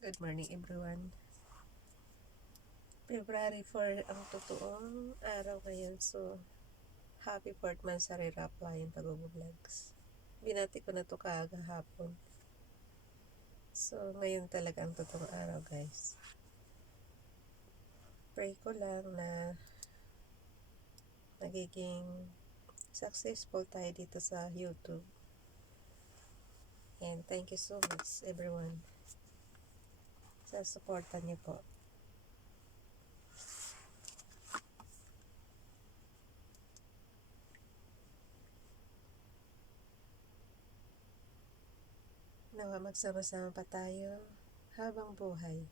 Good morning everyone. February 4 ang totoong araw ngayon. So, happy 4th month sa Rirapla yung pag-vlogs. Binati ko na to hapon. So, ngayon talaga ang totoong araw guys. Pray ko lang na nagiging successful tayo dito sa YouTube. And thank you so much everyone sa supportan niyo po. Nawa magsama-sama pa tayo habang buhay.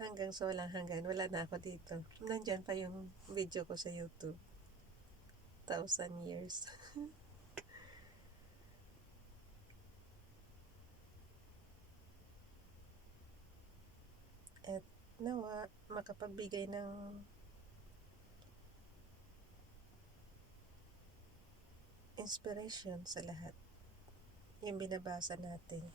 Hanggang sa walang hanggan, wala na ako dito. Nandyan pa yung video ko sa YouTube. 1,000 years. At nawa makapagbigay ng inspiration sa lahat yung binabasa natin.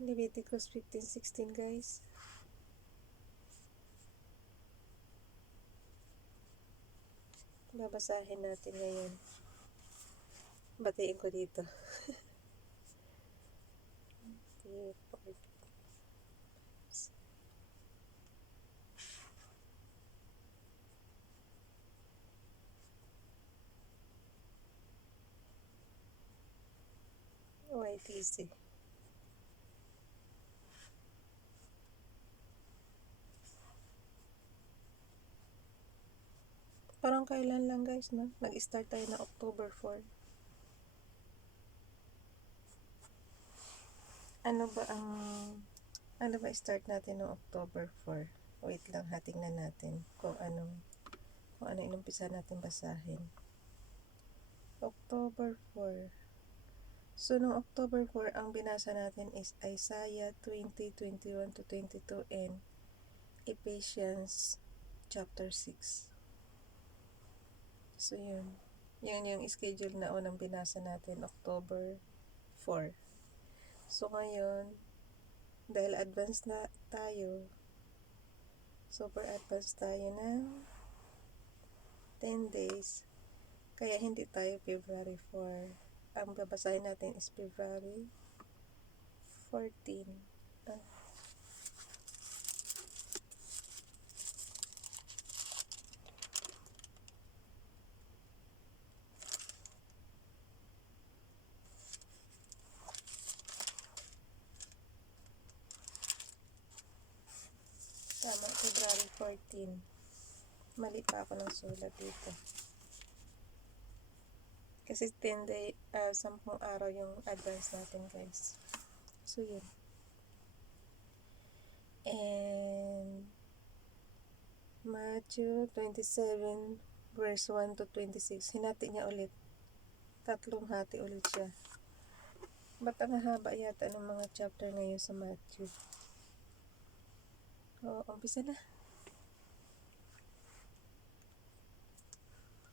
Leviticus 15:16 guys. Babasahin natin ngayon. Batiin ko dito. YTC. Parang kailan lang guys, no? Nag-start tayo na October 4. Ano ba start natin ng October 4? Wait lang, tingnan natin kung ano inumpisa natin basahin. October 4. So, noong October 4, ang binasa natin is Isaiah 20:21-22 and Ephesians chapter 6. So, yun. Yun yung schedule na unang binasa natin, October 4. So, ngayon, dahil advanced na tayo, super advanced tayo ng 10 days, kaya hindi tayo February 4. Ang babasahin natin is February 14. Tama, February 14. Mali pa ako ng sulat dito. Kasi 10 day, 10 araw yung advance natin guys. So, yun. And Matthew 27 verse 1-26. Hinati niya ulit. 3 hati ulit siya. Ba't ang haba yata ng mga chapter ngayon sa Matthew? Umpisa na.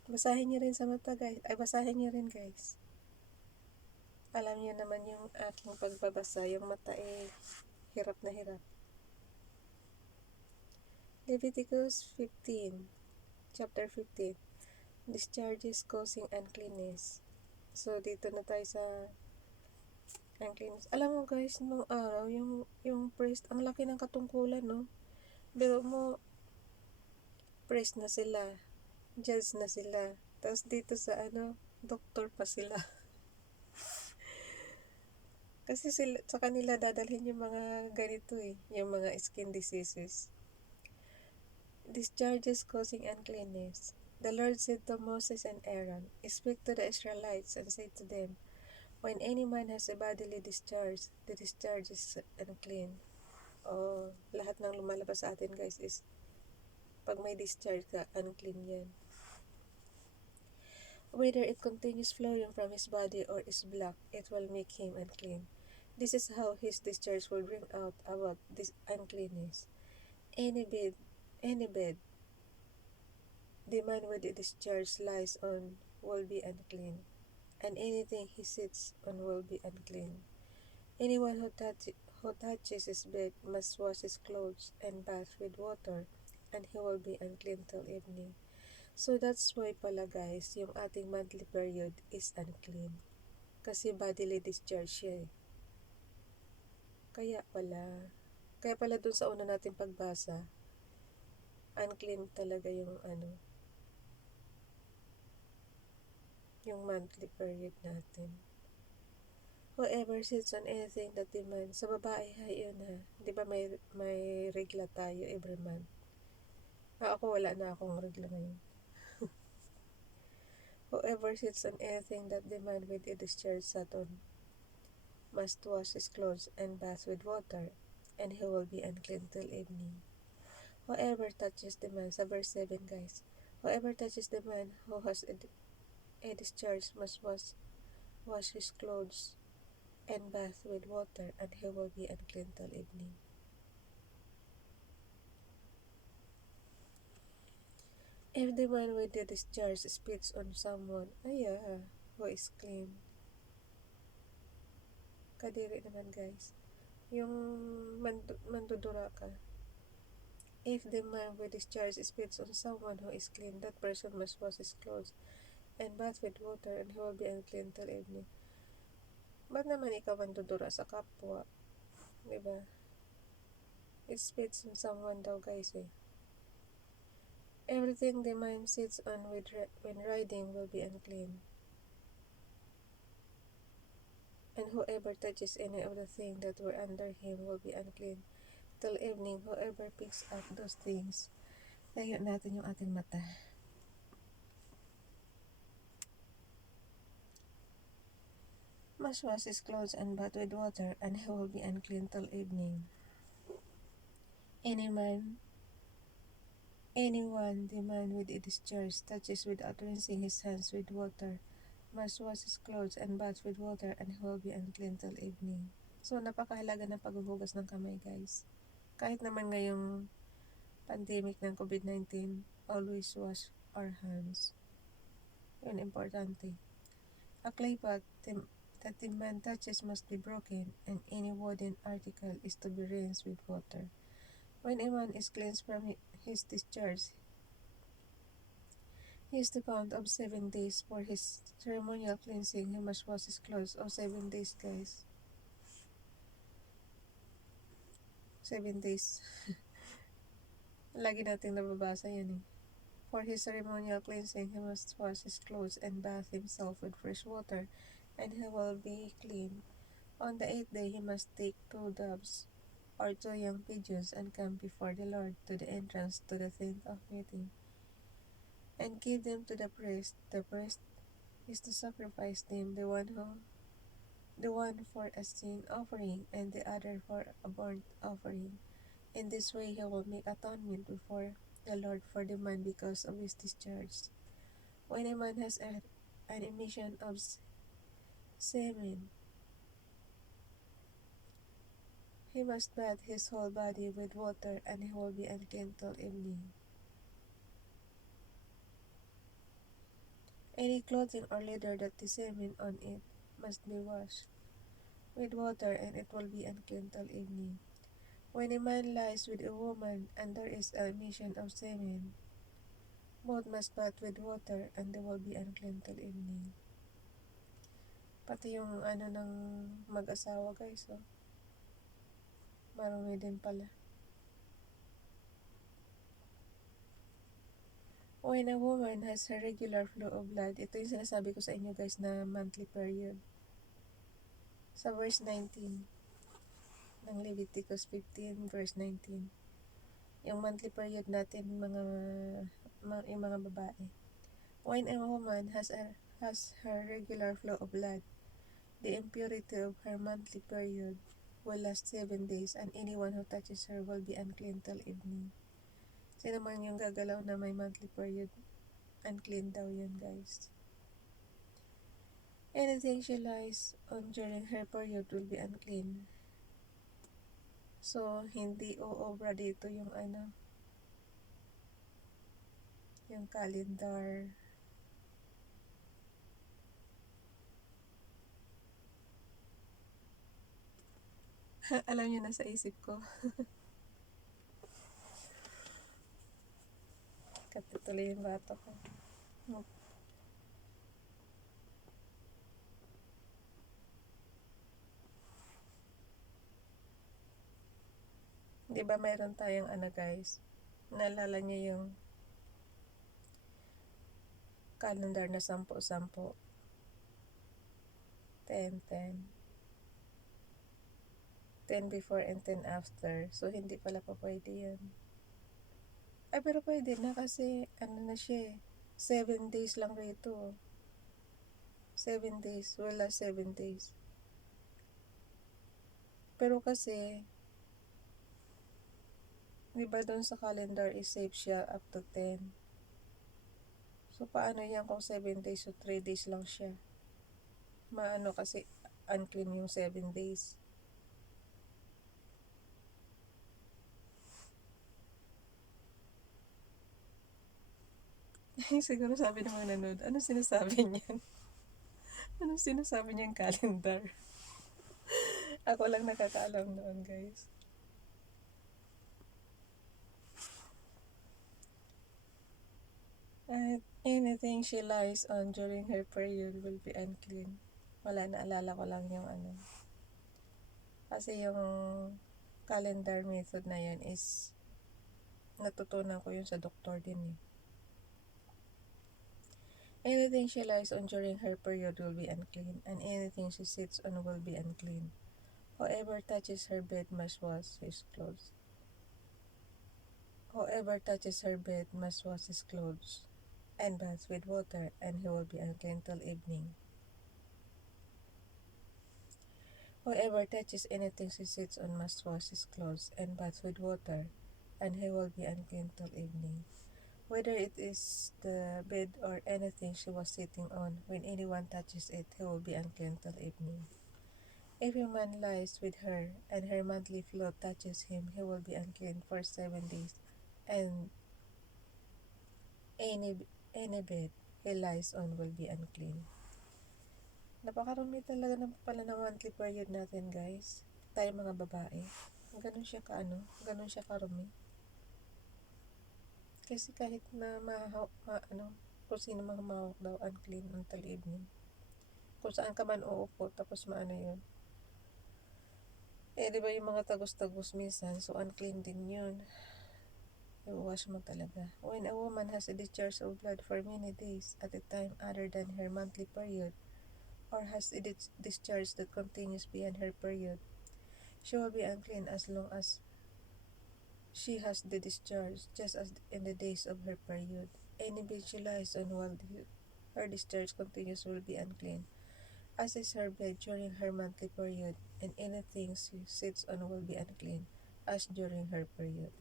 Basahin niyo rin sa mata guys. Basahin niyo rin guys. Alam niyo naman yung aking pagbabasa. Yung mata hirap na hirap. Leviticus 15. Chapter 15. Discharges causing uncleanness. So, dito na tayo sa uncleanness. Alam mo guys, nung araw, yung priest, ang laki ng katungkulan, no? Pero mo, priest na sila. Judge na sila. Tapos dito sa doktor pa sila. Kasi sa kanila dadalhin yung mga ganito yung mga skin diseases. Discharges causing uncleanness. The Lord said to Moses and Aaron, "Speak to the Israelites and say to them, when any man has a bodily discharge, the discharge is unclean." Lahat ng lumalabas sa atin guys is pag may discharge ka, unclean yan. Whether it continues flowing from his body or is black, it will make him unclean. This is how his discharge will bring out about this uncleanness. Any bed, the man with the discharge lies on will be unclean. and anything he sits on will be unclean. Anyone who touches his bed must wash his clothes and bath with water, and he will be unclean till evening. So that's why pala guys, yung ating monthly period is unclean. Kasi bodily discharge siya eh. Kaya pala dun sa una natin pagbasa, unclean talaga yung monthly period natin. Whoever sits on anything that demands, sa babae yun ha, di ba may regla tayo every month? Ako wala na akong regla ngayon. Whoever sits on anything that demand with a discharge Saturn must wash his clothes and bath with water, and he will be unclean till evening. Whoever touches the man, sa verse 7 guys, whoever touches the man who has a discharge must wash his clothes and bath with water, and he will be unclean till evening. If the man with the discharge spits on someone, who is clean. Kadiri naman guys. Yung mandudura ka. If the man with discharge spits on someone who is clean, that person must wash his clothes and bath with water, and he will be unclean till evening. Ba't naman ikaw mandudura sa kapwa? Diba? It spits on someone daw guys eh. Everything the man sits on when riding will be unclean. And whoever touches any of the things that were under him will be unclean. Till evening, whoever picks up those things. Tayo natin yung ating mata. Must wash his clothes and bath with water, and he will be unclean till evening. Anyone, the man with a discharge, touches without rinsing his hands with water, must wash his clothes and bath with water, and he will be unclean till evening. So, napakahalaga ng paghuhugas ng kamay, guys. Kahit naman ngayong pandemic ng COVID-19, always wash our hands. Yun, importante. A clay pot that the man touches must be broken, and any wooden article is to be rinsed with water. When a man is cleansed from his discharge, he is to count of 7 days for his ceremonial cleansing. He must wash his clothes. 7 days, guys. 7 days. Lagi nating nababasa yan eh. For his ceremonial cleansing, he must wash his clothes and bath himself with fresh water, and he will be clean. On the 8th day, he must take 2 doves or 2 young pigeons and come before the Lord to the entrance to the tent of meeting, and give them to the priest. The priest is to sacrifice them, the one for a sin offering and the other for a burnt offering. In this way, he will make atonement before the Lord for the man because of his discharge. When a man has an emission of semen, he must bathe his whole body with water, and he will be unclean till evening. Any clothing or leather that the semen on it must be washed with water, and it will be unclean till evening. When a man lies with a woman and there is a emission of semen, both must bath with water, and they will be unclean till evening. Pati yung ng mag-asawa guys, marami din pala. When a woman has her regular flow of blood, ito yung sinasabi ko sa inyo guys na monthly period. Sa verse 19 ng Leviticus 15 verse 19. Yung monthly period natin yung mga babae. When a woman has her regular flow of blood, the impurity of her monthly period will last 7 days, and anyone who touches her will be unclean till evening. Sino man yung gagalaw na may monthly period, unclean daw yun guys. Anything she lies on during her period will be unclean. So, hindi uobra dito yung yung calendar. Alam niyo na sa isip ko. Katutuloy yung bato ko. Di ba mayroon tayong guys? Naalala niyo yung calendar na 10-10, 10-10, 10 before and 10 after. So, hindi pala pa pwede yun. Ay, pero pwede na kasi, na siya 7 days lang rito. 7 days. Wala 7 days. Pero kasi, di ba doon sa calendar is safe siya up to 10. So, paano yan kung 7 days o 3 days lang siya? Maano kasi, unclean yung 7 days. Siguro sabi ng mga nanood, ano sinasabi niyan? Anong sinasabi niyang calendar? Ako lang nakakaalam noon, guys. At anything she lies on during her period will be unclean. Wala, naalala ko lang yung Kasi yung calendar method na yun is natutunan ko yun sa doktor din eh. Anything she lies on during her period will be unclean, and anything she sits on will be unclean. Whoever touches her bed must wash his clothes. Whoever touches her bed must wash his clothes and bath with water, and he will be unclean till evening. Whoever touches anything she sits on must wash his clothes and bath with water, and he will be unclean till evening. Whether it is the bed or anything she was sitting on, when anyone touches it, he will be unclean till evening. If a man lies with her, and her monthly flow touches him, he will be unclean for 7 days, and any bed he lies on will be unclean. Napakarami talaga ng pala ng monthly period natin, guys. Tayo mga babae. Ganun siya ganun siya karumi. Kasi kahit na kung sino mga mahawak daw, unclean until evening. Kung saan ka man uupo, tapos yun. Eh, di ba yung mga tagos-tagos minsan, so unclean din yun. I-wash mo talaga. When a woman has a discharge of blood for many days at a time other than her monthly period, or has a discharge that continues beyond her period, she will be unclean as long as she has the discharge, just as in the days of her period. Any bed she lies on while her discharge continues will be unclean, as is her bed during her monthly period, and anything she sits on will be unclean, as during her period.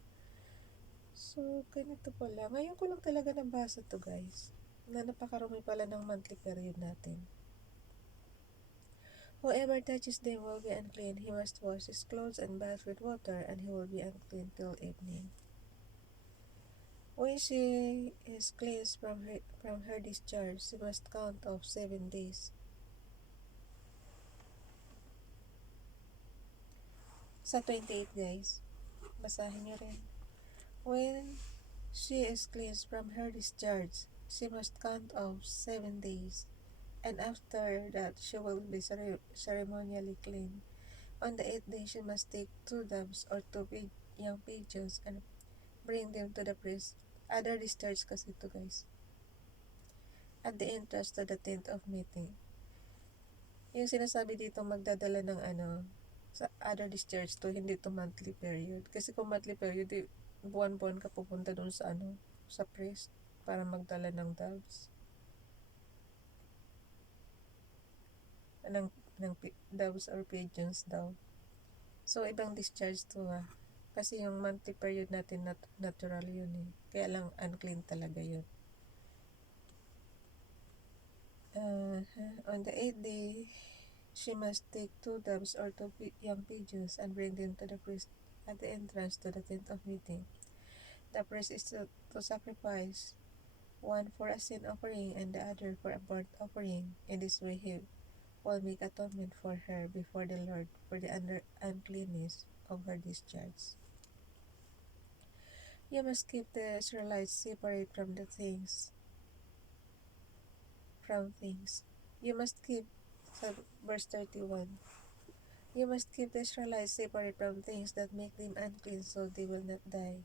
So, ganito pala. Ngayon ko lang talaga nabasa to, guys, na napakarami pala ng monthly period natin. Whoever touches them will be unclean. He must wash his clothes and bath with water, and he will be unclean till evening. When she is cleansed from her discharge, she must count off 7 days. Sa 28, guys, basahin niyo rin. When she is cleansed from her discharge, she must count off 7 days, and after that she will be ceremonially clean. On the 8th day, she must take 2 doves or 2 young pigeons and bring them to the priest. Other discharge kasi ito, guys. At the entrance to the tent of meeting. Yung sinasabi dito magdadala ng sa other discharge to, hindi to monthly period. Kasi kung monthly period, buwan-buwan ka pupunta dun sa sa priest para magdala ng doves. Ng doves or pigeons daw. So, ibang discharge to Kasi yung monthly period natin natural yun eh. Kaya lang unclean talaga yun. On the 8th day, she must take 2 doves or 2 young pigeons and bring them to the priest at the entrance to the tent of meeting. The priest is to sacrifice, one for a sin offering and the other for a burnt offering. In this way, couple make atonement for her before the Lord for the uncleanness of her discharge. You must keep the Israelites separate from the things, from things. You must keep, verse 31, you must keep the Israelites separate from things that make them unclean, so they will not die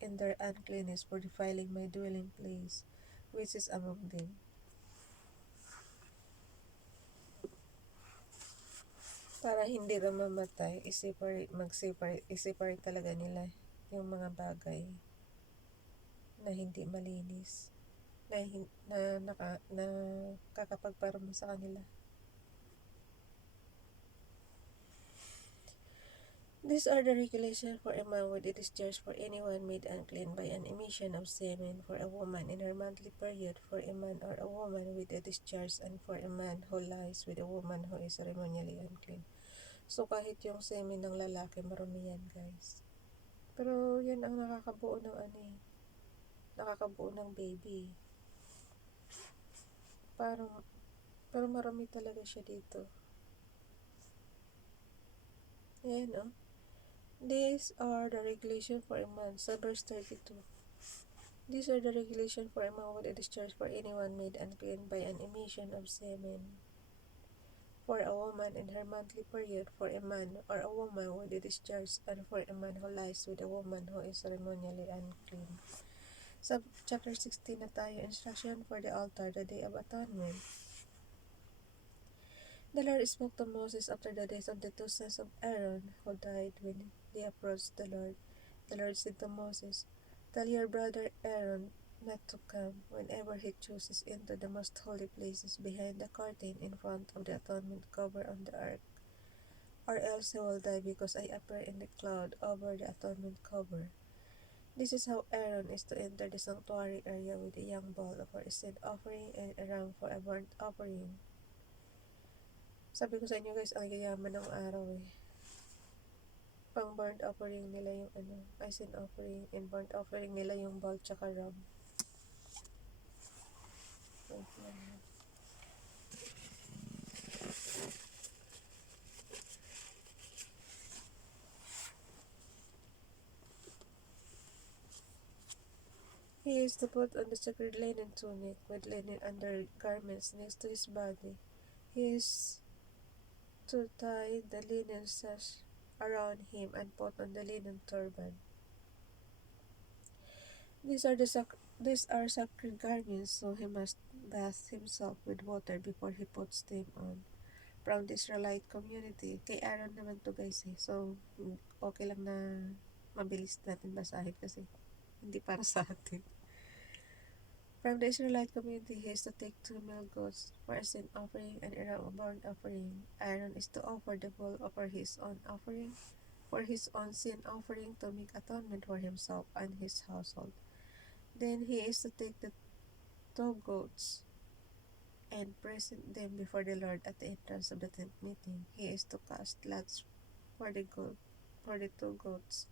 in their uncleanness for defiling my dwelling place, which is among them. Para hindi raw mamatay, i-separate talaga nila yung mga bagay na hindi malinis, na kakapagparama sa kanila. These are the regulations for a man with a discharge, for anyone made unclean by an emission of semen, for a woman in her monthly period, for a man or a woman with a discharge, and for a man who lies with a woman who is ceremonially unclean. So, kahit yung semen ng lalaki, marumi yan, guys. Pero, yan ang nakakabuo ng baby. Pero marami talaga siya dito. Ayan, oh. These are the regulations for a man. Sa verse 32. These are the regulations for a man with a discharge, for anyone made unclean by an emission of semen, for a woman in her monthly period, for a man or a woman with a discharge, and for a man who lies with a woman who is ceremonially unclean. Sa chapter 16 na tayo, instruction for the altar, the Day of Atonement. The Lord spoke to Moses after the death of the two sons of Aaron, who died when they approached the Lord. The Lord said to Moses, "Tell your brother Aaron not to come whenever he chooses into the most holy places behind the curtain in front of the atonement cover on the ark, or else he will die, because I appear in the cloud over the atonement cover." This is how Aaron is to enter the sanctuary area with a young bull for a sin offering and a ram for a burnt offering. Sabi ko sa inyo guys, ang yayaman ng araw eh. Pang burnt offering nila yung sin offering, and burnt offering nila yung bull tsaka ram. Wait lang. He is to put on the sacred linen tunic with linen undergarments next to his body. He is to tie the linen sash around him and put on the linen turban. These are sacred garments, so he must bath himself with water before he puts them on. From the Israelite community, kay Aaron naman to guys eh. So, okay lang na mabilis natin basahin kasi hindi para sa atin. From the Israelite community, he is to take 2 male goats for a sin offering and a ram of burnt offering. Aaron is to offer the bull for his own offering, for his own sin offering, to make atonement for himself and his household. Then he is to take the 2 goats and present them before the Lord at the entrance of the tent meeting. He is to cast lots for the 2 goats,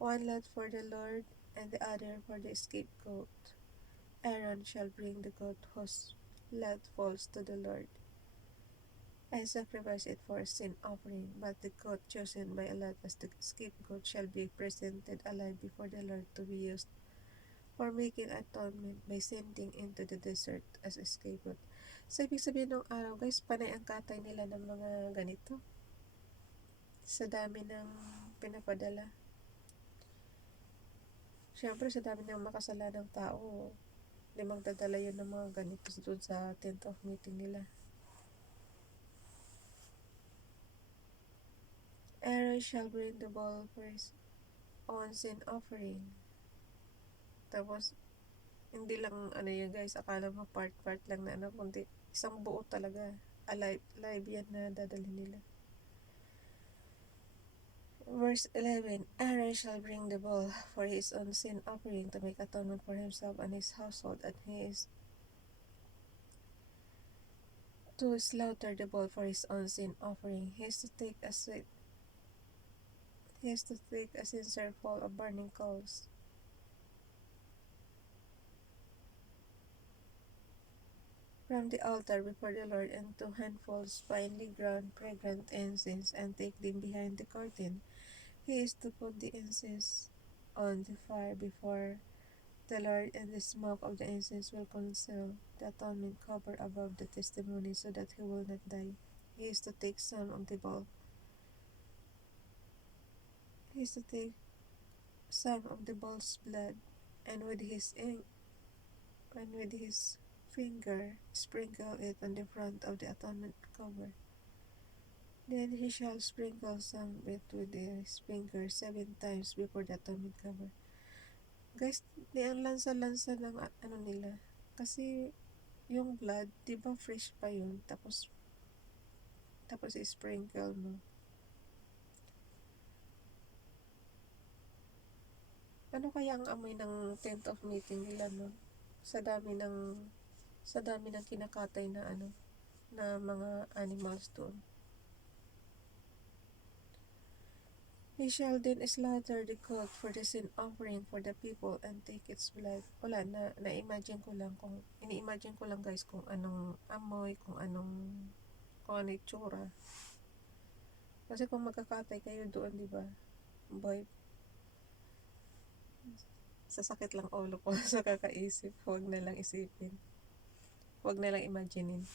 one lot for the Lord and the other for the scapegoat. Aaron shall bring the goat whose lot falls to the Lord and sacrifice it for a sin offering, but the goat chosen by a lot as the scapegoat shall be presented alive before the Lord to be used for making atonement by sending into the desert as a scapegoat. So, ibig sabihin ng araw guys, panay ang katay nila ng mga ganito sa dami ng pinapadala. Siyempre, sa dami ng makasalanang tao, magdadala yun ng mga ganito doon sa tent of meeting nila. Aaron shall bring the bull for his own sin offering. Tapos, hindi lang yun guys, akala mo part lang na kundi isang buo talaga. Alive yan na dadalhin nila. Verse 11, Aaron shall bring the bull for his own sin offering to make atonement for himself and his household, and he is to slaughter the bull for his own sin offering. He is to take a censer full of burning coals. from the altar before the Lord and 2 handfuls finely ground fragrant incense, and take them behind the curtain. He is to put the incense on the fire before the Lord, and the smoke of the incense will conceal the atonement cover above the testimony, so that he will not die. He is to take some of the ball. He is to take some of the bull's blood, and with his ink, and with his finger sprinkle it on the front of the atonement cover. Then he shall sprinkle some of it with his finger 7 times before the atonement cover. Guys, di ang lansa-lansa ng ano nila. Kasi yung blood, di ba fresh pa yun? Tapos i-sprinkle mo. Ano kaya ang amoy ng tent of meeting nila nun? Sa dami ng kinakatay na na mga animals doon. He shall then slaughter the goat for the sin offering for the people and take its blood. Wala, na-imagine ko lang ini-imagine ko lang guys kung anong amoy, kung ano itsura. Kasi kung magkakatay kayo doon, di ba? Boy, sasakit lang ulo ko sa kakaisip. Huwag na lang isipin. Huwag na lang imaginein.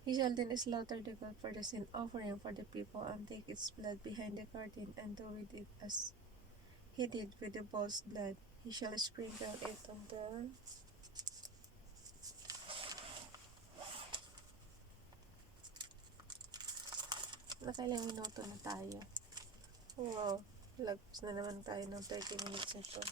He shall then slaughter the goat for the sin offering for the people, and take its blood behind the curtain, and do with it as he did with the bull's blood. He shall sprinkle it on the nakailang minuto na tayo. Wow, lagpas na naman tayo ng 30 minutes nito.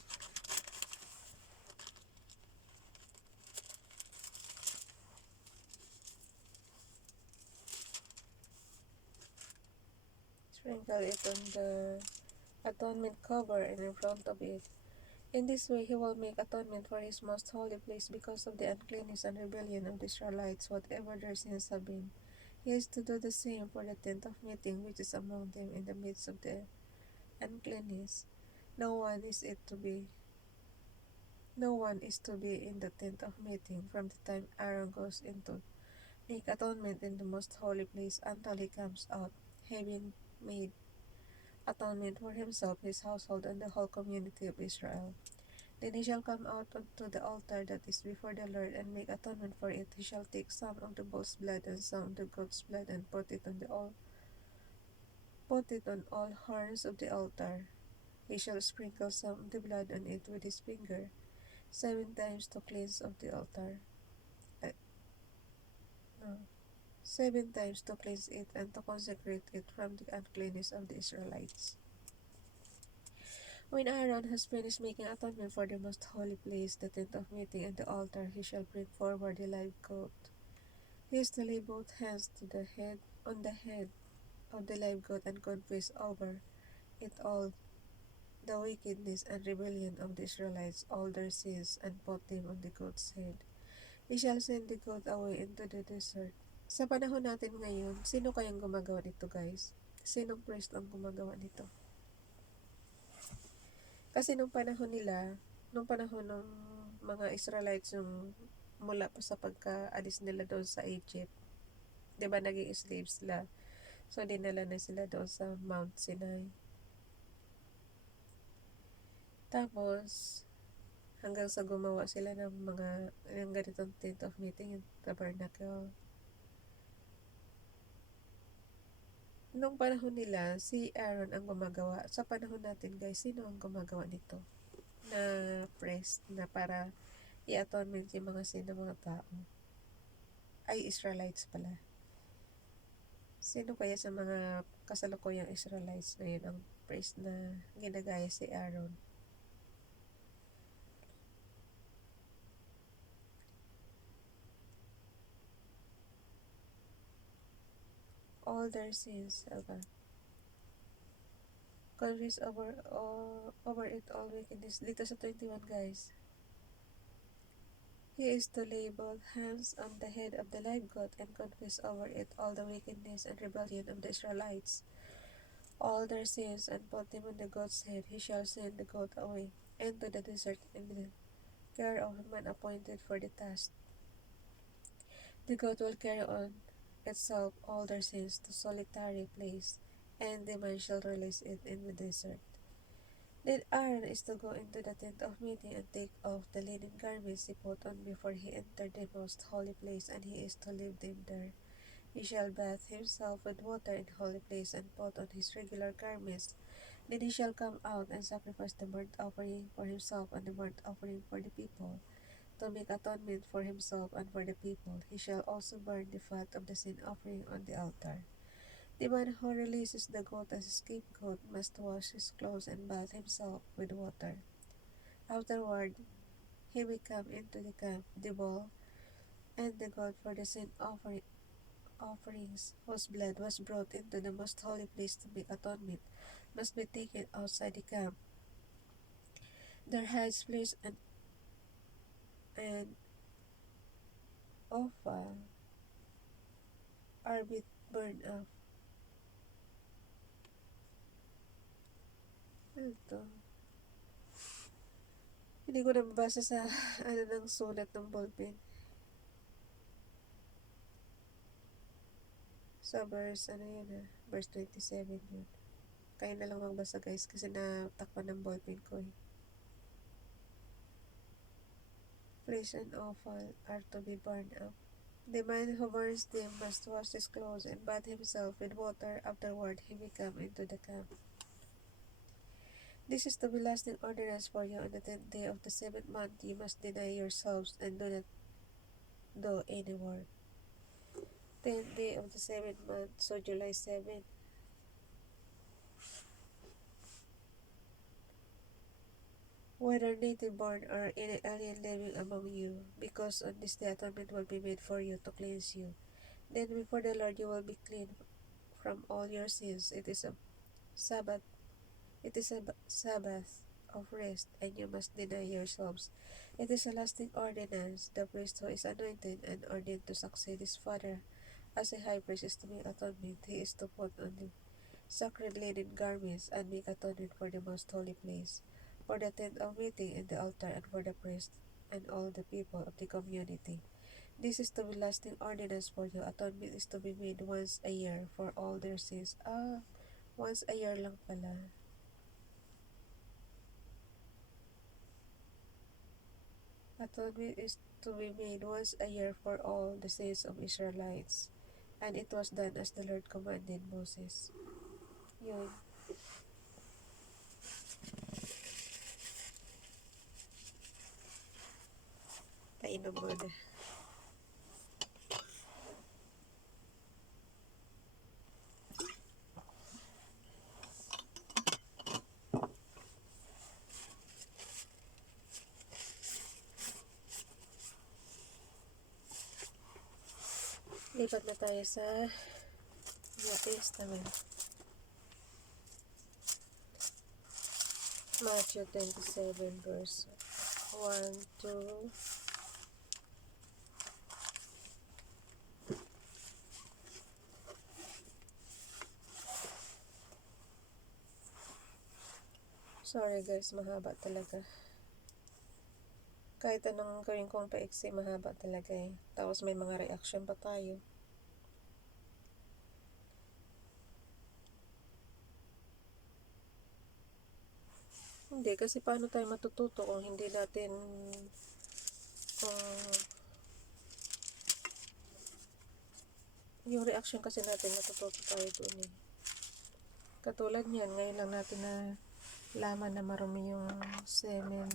Sprinkle it on the atonement cover and in front of it. In this way he will make atonement for his most holy place because of the uncleanness and rebellion of the Israelites, whatever their sins have been. He is to do the same for the tent of meeting, which is among them in the midst of the uncleanness. No one is to be in the tent of meeting from the time Aaron goes in to make atonement in the most holy place until he comes out, having made atonement for himself, his household, and the whole community of Israel. Then he shall come out unto the altar that is before the Lord, and make atonement for it. He shall take some of the bull's blood and some of the goat's blood, and put it on all horns of the altar. He shall sprinkle some of the blood on it with his finger 7 times to cleanse of the altar. 7 times to cleanse it and to consecrate it from the uncleanness of the Israelites. When Aaron has finished making atonement for the most holy place, the tent of meeting, and the altar, he shall bring forward the live goat. He is to lay both hands on the head of the live goat, and confess over it all the wickedness and rebellion of the Israelites, all their sins, and put them on the goat's head. He shall send the goat away into the desert. Sa panahon natin ngayon, sino kayang gumagawa nito, guys? Sinong priest ang gumagawa nito? Kasi nung panahon ng mga Israelites, yung mula pa sa pagkaalis nila doon sa Egypt, 'di ba naging slaves sila? So dinala na sila doon sa Mount Sinai. Tapos hanggang sa gumawa sila ng ganitong tent of meeting, yung tabernacle. Nung panahon nila, si Aaron ang gumagawa. Sa panahon natin, guys, sino ang gumagawa nito? Na priest na para i-atonement yung mga sin ng mga tao. Ay, Israelites pala. Sino kaya sa mga kasalukuyang Israelites ngayon ang priest na ginagaya si Aaron? All their sins, okay. Confess over it all wickedness. Dito sa 21, guys. He is to lay both hands on the head of the live goat and confess over it all the wickedness and rebellion of the Israelites, all their sins, and put them on the goat's head. He shall send the goat away into the desert care of a man appointed for the task. The goat will carry on itself all their sins to solitary place, and the man shall release it in the desert. Then Aaron is to go into the tent of meeting and take off the linen garments he put on before he entered the most holy place, and he is to leave them there. He shall bathe himself with water in the holy place and put on his regular garments. Then he shall come out and sacrifice the burnt offering for himself and the burnt offering for the people, to make atonement for himself and for the people. He shall also burn the fat of the sin offering on the altar. The man who releases the goat as a scapegoat must wash his clothes and bathe himself with water. Afterward, he will come into the camp. The bull and the goat for the sin offerings, whose blood was brought into the most holy place to make atonement, must be taken outside the camp. Their heads, flesh, and offal are burned up. Ano to? Hindi ko nabasa sa ng sulat ng ballpen. Sa verse, verse 27 yun. Kaya na lang magbasa guys kasi natakpan ng ballpen ko eh. Flesh and offal are to be burned up. The man who burns them must wash his clothes and bathe himself with water. Afterward, he may come into the camp. This is to be lasting ordinance for you on the 10th day of the 7th month. You must deny yourselves and do not do any work. 10th day of the 7th month, so July 7. Whether native born or any alien living among you, because on this day atonement will be made for you to cleanse you. Then before the Lord you will be clean from all your sins. It is a Sabbath of rest, and you must deny yourselves. It is a lasting ordinance. The priest who is anointed and ordained to succeed his father as a high priest is to make atonement. He is to put on the sacred linen garments and make atonement for the most holy place, for the tent of meeting and the altar, and for the priest and all the people of the community. This is to be lasting ordinance for you. Atonement is to be made once a year for all their sins. Once a year lang pala. Atonement is to be made once a year for all the sins of Israelites. And it was done as the Lord commanded Moses. Yun. Painom muna. Lipat na tayo sa New Testament. Matthew 27 verse 1 to 4. Sorry guys, mahaba talaga. Kahit anong gawin kong paiksi, mahaba talaga eh. Tapos may mga reaction pa tayo. Hindi, kasi paano tayo matututo kung hindi natin yung reaction kasi natin, matututo tayo doon eh. Katulad niyan, ngayon lang natin na laman na marumi yung semen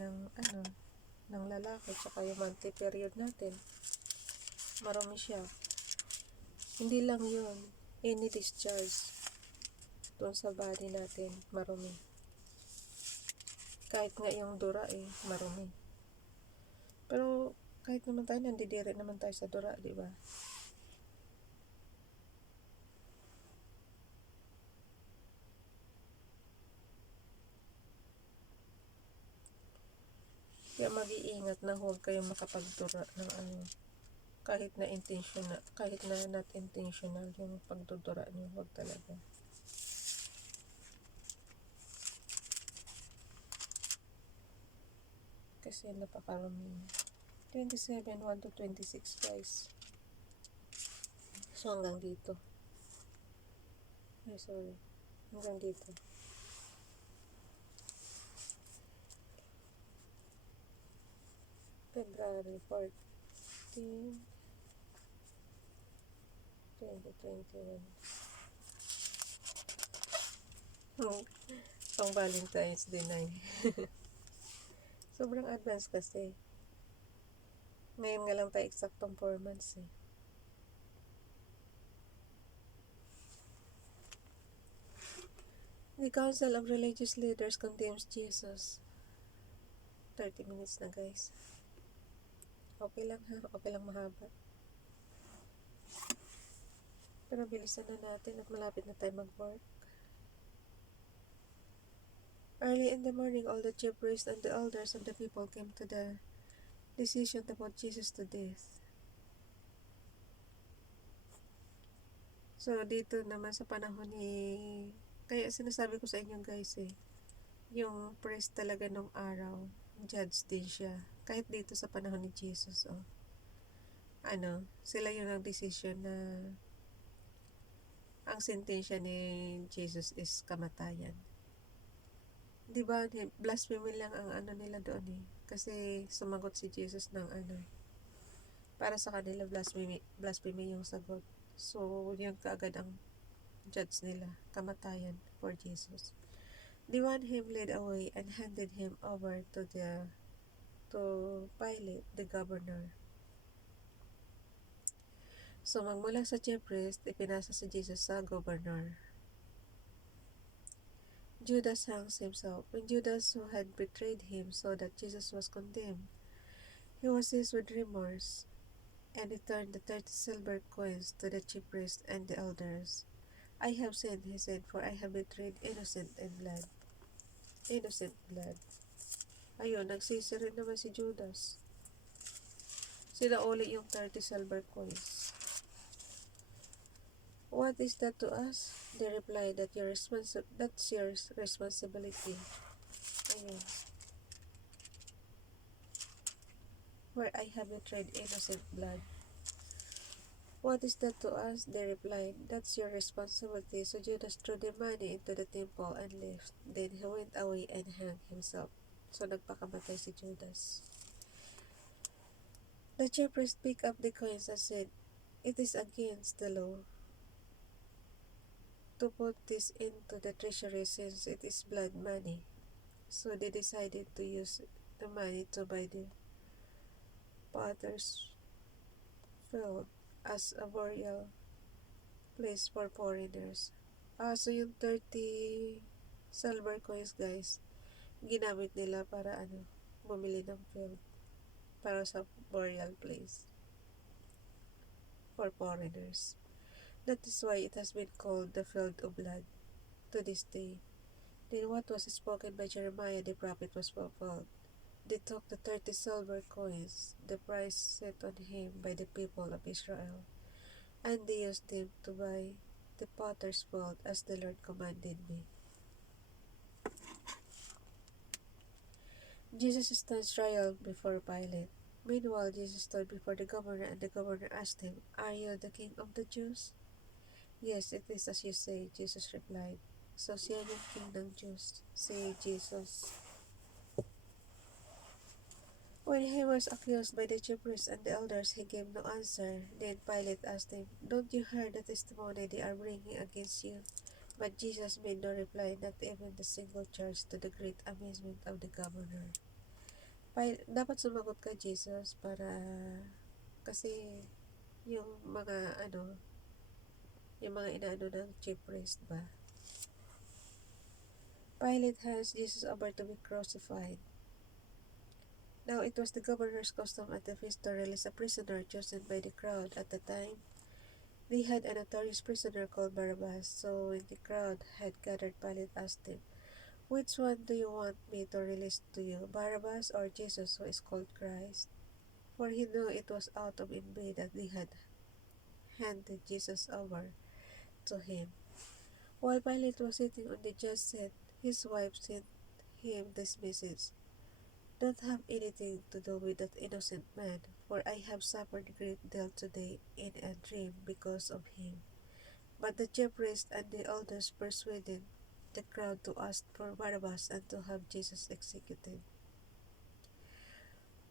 ng lalaki, tsaka yung monthly period natin, marumi siya. Hindi lang yun, any discharge doon sa body natin, marumi. Kahit nga yung dura eh, marumi. Pero kahit naman tayo, nandidiri naman tayo sa dura, di ba? Kaya mag-iingat na huwag kayong makapagdura ng kahit na intentional, kahit na not intentional yung pagdudura niyo, huwag talaga. kasi napakarami. 27, 1 to 26 guys. So hanggang dito. Ay, sorry. Hanggang dito. February 14, 2021. Pang Valentine's Day na eh. Sobrang advance kasi. Ngayon nga lang tayo eksaktong 4 months eh. The Council of Religious Leaders condemns Jesus. 30 minutes na guys. Okay lang ha, okay lang mahaba. Pero bilisan na natin at malapit na tayo mag-work. Early in the morning, all the chief priests and the elders of the people came to the decision to put Jesus to death. So, dito naman sa panahon ni... Kaya sinasabi ko sa inyo guys eh, yung priest talaga nung araw, judge din siya. Kahit dito sa panahon ni Jesus, oh. Sila yung nag-decision na ang sentensya ni Jesus is kamatayan. Diba, blasphemy lang ang nila doon eh. Kasi sumagot si Jesus ng para sa kanila blasphemy yung sagot. So, yun kaagad ang judge nila, kamatayan for Jesus. They want him led away and handed him over to Pilate, the governor. So, magmula sa chief priest, ipinasa si Jesus sa governor. Judas hangs himself. When Judas, who had betrayed him, saw that Jesus was condemned, he was seized with remorse, and returned the 30 silver coins to the chief priests and the elders. I have sinned, he said, for I have betrayed innocent blood. Innocent blood. Ayun, nagsisi rin naman si Judas. Sinauli yung 30 silver coins. What is that to us? They replied that that's your responsibility. Ayun. Where I have betrayed innocent blood. What is that to us? They replied, that's your responsibility. So Judas threw the money into the temple and left. Then he went away and hanged himself. So nagpakamatay si Judas. The chief priest picked up the coins and said, it is against the law to put this into the treasury since it is blood money. So they decided to use the money to buy the potter's field as a burial place for foreigners. So yung 30 silver coins guys, ginamit nila para bumili ng field para sa burial place for foreigners. That is why it has been called the field of blood to this day. Then what was spoken by Jeremiah the prophet was fulfilled. They took the 30 silver coins, the price set on him by the people of Israel, and they used them to buy the potter's field as the Lord commanded me. Jesus stands trial before Pilate. Meanwhile, Jesus stood before the governor, and the governor asked him, are you the king of the Jews? Yes, it is as you say, Jesus replied. So siya yung king ng Jews, si Jesus. When he was accused by the chief priests and the elders, he gave no answer. Then Pilate asked him, don't you hear the testimony they are bringing against you? But Jesus made no reply, not even the single charge, to the great amazement of the governor. Dapat sumagot ka, Jesus, para kasi yung mga inaano ng chief priest ba. Pilate hands Jesus over to be crucified. Now it was the governor's custom at the feast to release a prisoner chosen by the crowd at the time. They had a notorious prisoner called Barabbas, so when the crowd had gathered, Pilate asked them, which one do you want me to release to you, Barabbas or Jesus, who is called Christ? For he knew it was out of envy that they had handed Jesus over to him. While Pilate was sitting on the judge's seat, his wife sent him this message, not have anything to do with that innocent man, for I have suffered a great deal today in a dream because of him. But the chief priests and the elders persuaded the crowd to ask for Barabbas and to have Jesus executed.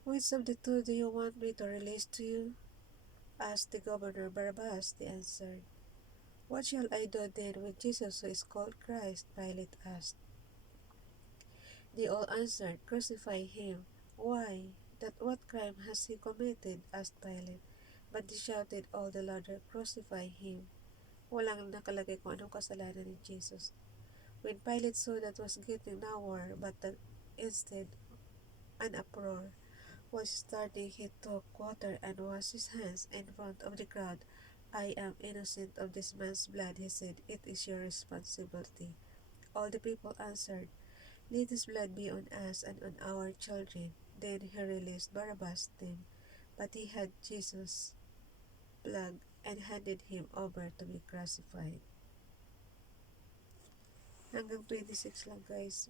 Which of the two do you want me to release to you? Asked the governor. Barabbas, they answered. What shall I do then with Jesus who is called Christ? Pilate asked. They all answered, Crucify him. Why? What crime has he committed? Asked Pilate. But they shouted all the louder, Crucify him. Walang nakalagay kung anong kasalanan ni Jesus. When Pilate saw that was getting nowhere, but that instead an uproar was starting, he took water and washed his hands in front of the crowd. I am innocent of this man's blood, he said. It is your responsibility. All the people answered, Let his blood be on us and on our children. Then he released Barabbas them, but he had Jesus plugged and handed him over to be crucified. Hanggang 26 lang guys.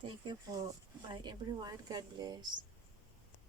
Thank you po. Bye everyone. God bless.